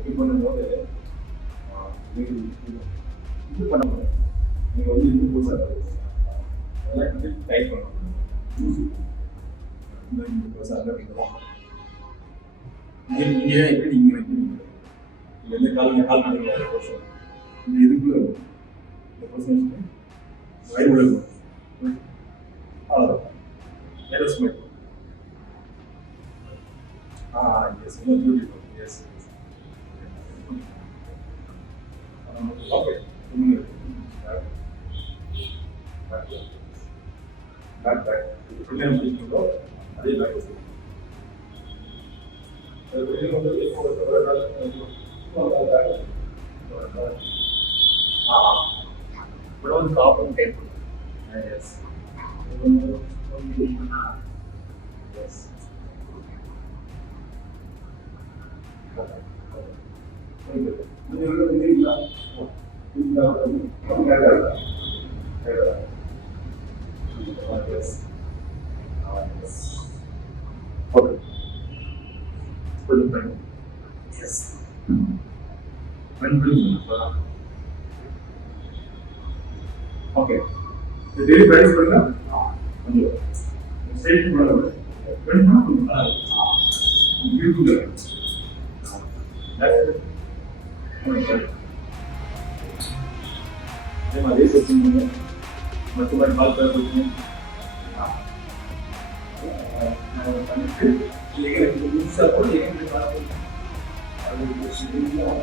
இது பண்ணும்போது இது பண்ண முடியாது. நீங்கள் வந்து இன்னும் புதுசாக அதெல்லாம் வந்து டைப் பண்ணணும். இன்னும் புதுசாக வைக்கலாம். இங்கே தான் எப்படி நீங்கள் வைக்கிறீங்க? இங்கே வந்து கால் பண்ணிக்கலாம். போர்ஷன் இந்த இதுக்குள்ளே இருக்கும். இந்த போர்ஷன் வயிறு உள்ள இருக்கும். அவ்வளோதான். Latest smile. Yes, beautiful. Yes. Okay. Back. Program go. Adhe back. But on top of the table. Yes. Yes. Yes. Okay. The daily price for the state product. हमारे सोचने में मतलब बात कर रहे हैं लेकिन सब को लेकिन बात अगर वो सीधी ना हो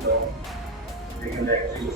तो लेकिन एक्चुअली